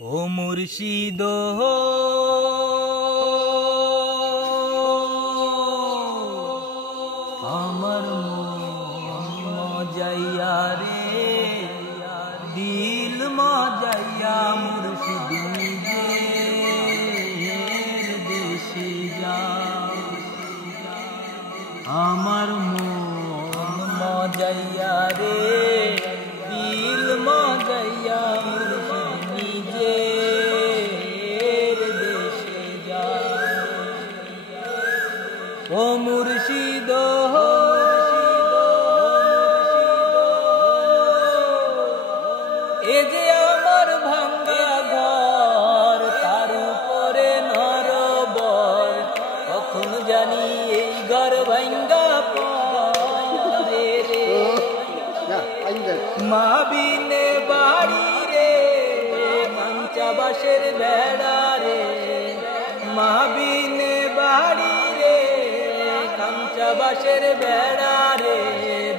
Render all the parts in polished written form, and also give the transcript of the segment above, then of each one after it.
ও মুর্শিদ আমার মজাইয়া রে দিল মজাইয়া মুর্শিদ নিজের দেশে যা আমার মজাইয়া রে দিল মজাইয়া মুর্শিদ নিজের দেশে যা ও মুর্শিদ এ যে আমার ভাঙ্গা ঘর তার উপরে নরবর কখন জানি এই ঘর ভাঙ্গা পড়ে রে মা বিনে বাড়ি রে কাঞ্চা বাঁশের বেড়া রে মা বিনে বাড়ি রে কাঞ্চা বাঁশের বেড়া রে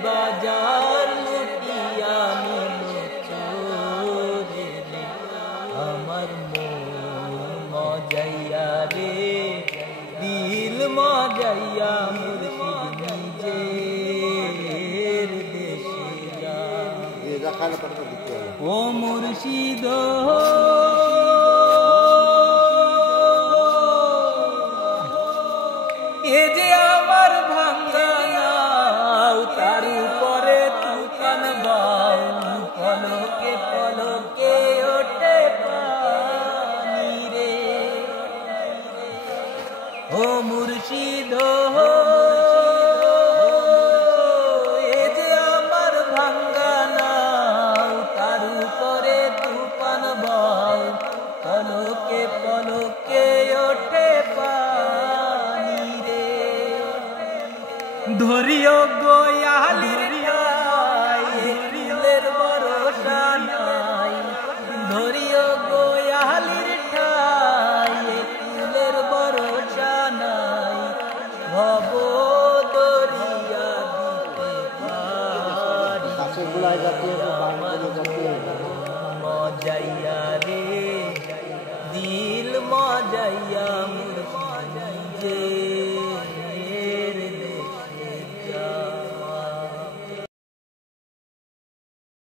বাজার লুটিয়া আমার মজাইয়া রে দিল মজাইয়া মুর্শিদ নিজের দেশে যা ও মুর্শিদ এ যে আমার ভাঙ্গা নাও তার উপরে তুফান বাউ পলকে পলকে ওঠে পানি রে ও মুর্শিদ এ যে আমার ভাঙ্গা নাও তার উপরে তুফান বাউ পলকে পলকে ওঠে পানি রে ধরিও গোয়ালির ঠাইলের ভরসা নাই ধরিও গোয়ালির ঠাইলের ভরসা নাই ভব দরিয়া দিতে পারি